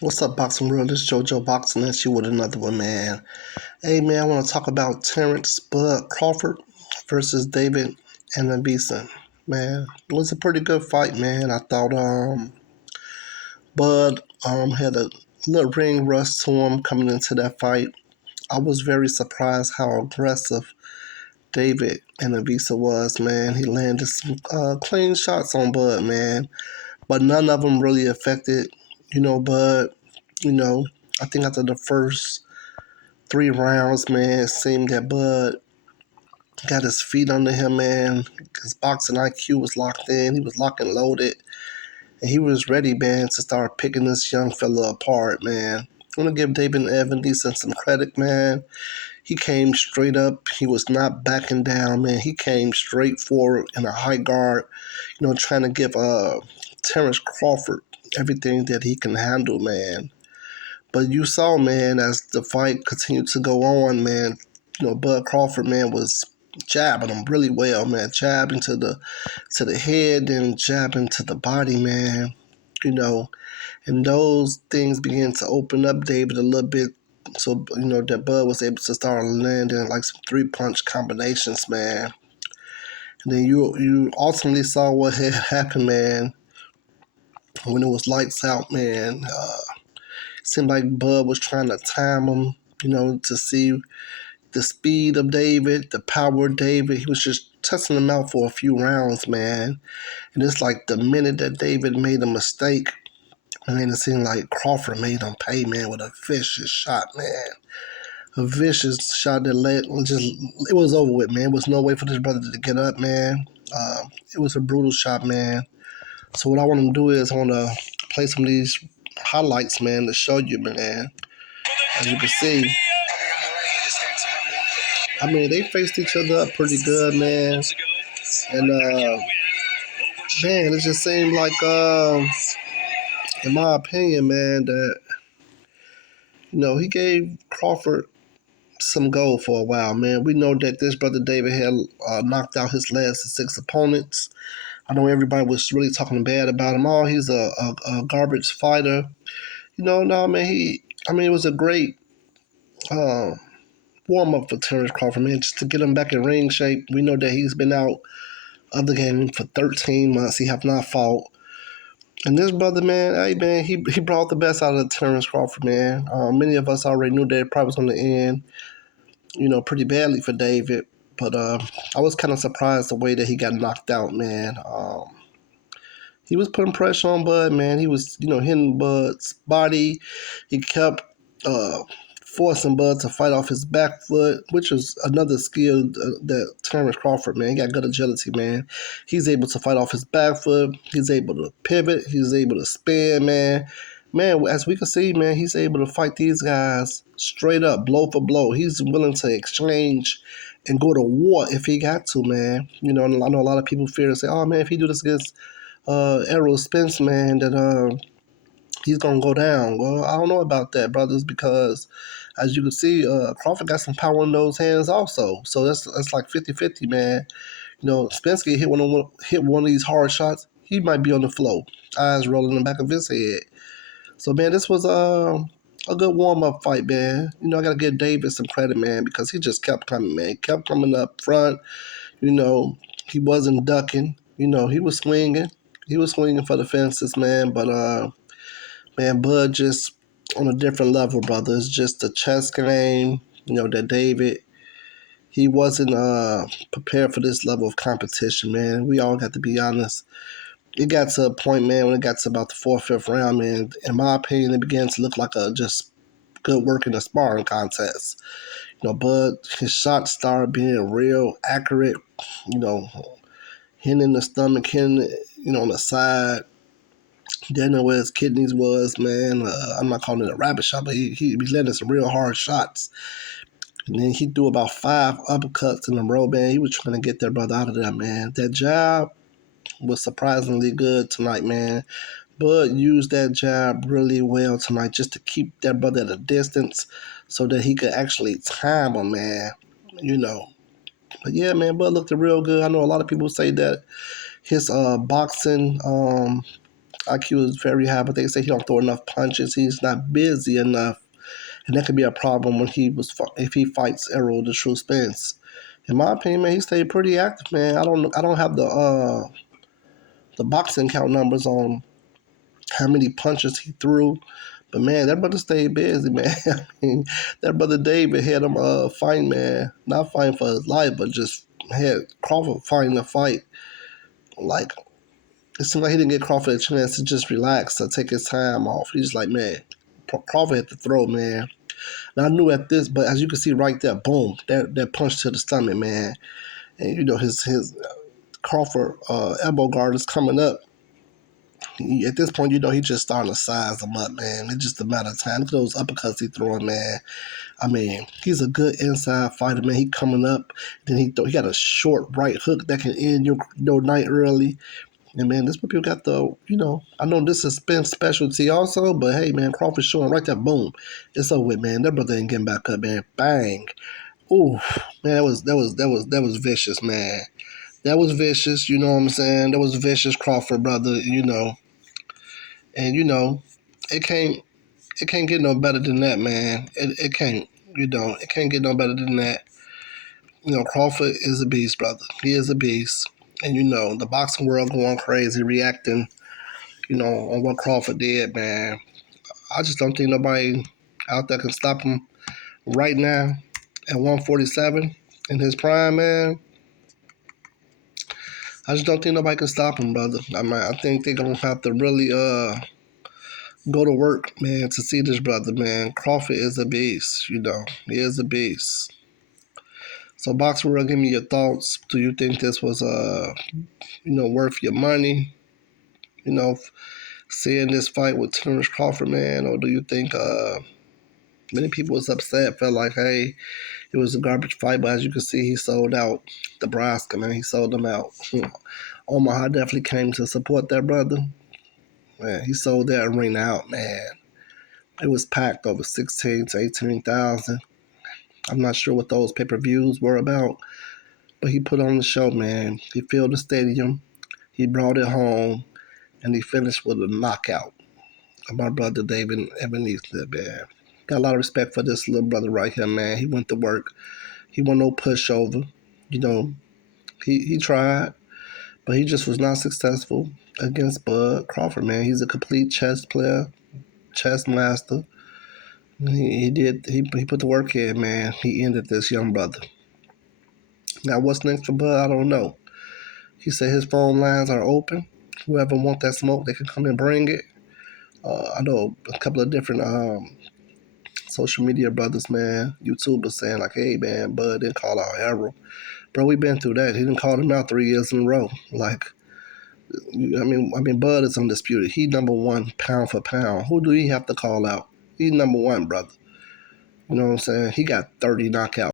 What's up, Boxing World? This is JoJo Boxing. That's you with another one, man. Hey, man, I want to talk about Terrence Bud Crawford versus David Avanesyan. Man, it was a pretty good fight, man. I thought Bud had a little ring rust to him coming into that fight. I was very surprised how aggressive David Avanesyan was, man. He landed some clean shots on Bud, man, but none of them really affected, Bud. You know, I think after the first 3 rounds, man, it seemed that Bud got his feet under him, man. His boxing IQ was locked in. He was locked and loaded. And he was ready, man, to start picking this young fella apart, man. I want to give David Avanesyan some credit, man. He came straight up. He was not backing down, man. He came straight forward in a high guard, trying to give Terrence Crawford everything that he can handle, man. But you saw, man, as the fight continued to go on, man, Bud Crawford, man, was jabbing him really well, man. Jabbing to the head and jabbing to the body, man. And those things began to open up David a little bit. So, that Bud was able to start landing like some 3-punch combinations, man. And then you ultimately saw what had happened, man, when it was lights out, man. Seemed like Bud was trying to time him, to see the speed of David, the power of David. He was just testing him out for a few rounds, man. And it's like the minute that David made a mistake, man, it seemed like Crawford made him pay, man, with a vicious shot, man. A vicious shot that it was over with, man. There was no way for this brother to get up, man. It was a brutal shot, man. So what I want to do is I want to play some of these highlights, man, to show you, man. As you can see, I mean, they faced each other up pretty good, man. And, man, it just seemed like, in my opinion, man, that, he gave Crawford some gold for a while, man. We know that this brother David had knocked out his last 6 opponents. I know everybody was really talking bad about him. Oh, he's a garbage fighter. No, man, it was a great warm-up for Terrence Crawford, man, just to get him back in ring shape. We know that he's been out of the game for 13 months. He have not fought. And this brother, man, hey, man, he brought the best out of Terrence Crawford, man. Many of us already knew that it probably was going to end, pretty badly for David. But I was kind of surprised the way that he got knocked out, man. He was putting pressure on Bud, man. He was, hitting Bud's body. He kept forcing Bud to fight off his back foot, which was another skill that Terrence Crawford, man, he got good agility, man. He's able to fight off his back foot. He's able to pivot. He's able to spin, man. Man, as we can see, man, he's able to fight these guys straight up, blow for blow. He's willing to exchange and go to war if he got to, man. I know a lot of people fear and say, oh, man, if he do this against Errol Spence, man, that he's going to go down. Well, I don't know about that, brothers, because as you can see, Crawford got some power in those hands also. So that's like 50-50, man. Spence get hit one of these hard shots, he might be on the floor, eyes rolling in the back of his head. So, man, this was a good warm-up fight, man. I got to give David some credit, man, because he just kept coming, man. He kept coming up front. He wasn't ducking. He was swinging. He was swinging for the fences, man. But, man, Bud just on a different level, brother. It's just a chess game, that David, he wasn't prepared for this level of competition, man. We all got to be honest. It got to a point, man, when it got to about the 4th, 5th round, man, in my opinion, it began to look like a just good work in a sparring contest. Bud, his shots started being real accurate, hitting in the stomach, hitting, on the side. Didn't know where his kidneys was, man. I'm not calling it a rabbit shot, but he landed some real hard shots. And then he threw about 5 uppercuts in a row, man. He was trying to get that brother out of there, man. That jab was surprisingly good tonight, man. Bud used that jab really well tonight just to keep that brother at a distance so that he could actually time him, man. But yeah, man, Bud looked real good. I know a lot of people say that his boxing IQ is very high, but they say he don't throw enough punches. He's not busy enough, and that could be a problem when if he fights Errol the True Spence. In my opinion, man, he stayed pretty active, man. I don't have the boxing count numbers on how many punches he threw, but man, that brother stayed busy, man. I mean, that brother David had him fighting, man, not fighting for his life, but just had Crawford fighting the fight. Like, it seemed like he didn't get Crawford a chance to just relax or take his time off. He's like, man, Crawford had to throw, man. And I knew at this, but as you can see right there, boom, that punch to the stomach, man. And you know his Crawford elbow guard is coming up. At this point, you know he's just starting to size him up, man. It's just a matter of time. Look at those uppercuts he throwing, man. I mean, he's a good inside fighter, man. He coming up, then he got a short right hook that can end your night early. And man, this people got I know this is Spence specialty also, but hey, man, Crawford showing right there, boom, it's over with, man. That brother ain't getting back up, man. Bang, ooh, man, that was vicious, man. That was vicious, you know what I'm saying? That was vicious, Crawford, brother, and it can't get no better than that, man. It can't, it can't get no better than that. Crawford is a beast, brother. He is a beast. And the boxing world going crazy, reacting, on what Crawford did, man. I just don't think nobody out there can stop him right now at 147 in his prime, man. I just don't think nobody can stop him, brother. I think they're gonna have to really go to work, man, to see this brother, man. Crawford is a beast, He is a beast. So, Boxer World, give me your thoughts. Do you think this was worth your money? Seeing this fight with Terrence Crawford, man, or do you think many people was upset, felt like, hey, it was a garbage fight, but as you can see, he sold out Nebraska, man. He sold them out. Omaha definitely came to support that brother. Man, he sold that arena out, man. It was packed over 16 to 18,000. I'm not sure what those pay-per-views were about, but he put on the show, man. He filled the stadium. He brought it home, and he finished with a knockout of my brother David Avanesyan, man. Got a lot of respect for this little brother right here, man. He went to work. He wasn't no pushover. He tried, but he just was not successful against Bud Crawford, man. He's a complete chess player, chess master. He put the work in, man. He ended this young brother. Now, what's next for Bud? I don't know. He said his phone lines are open. Whoever want that smoke, they can come and bring it. I know a couple of different social media brothers, man, YouTubers saying like, hey, man, Bud didn't call out Errol. Bro, we been through that. He didn't call him out 3 years in a row. Like, I mean, Bud is undisputed. He number one pound for pound. Who do he have to call out? He's number one, brother. You know what I'm saying? He got 30 knockouts.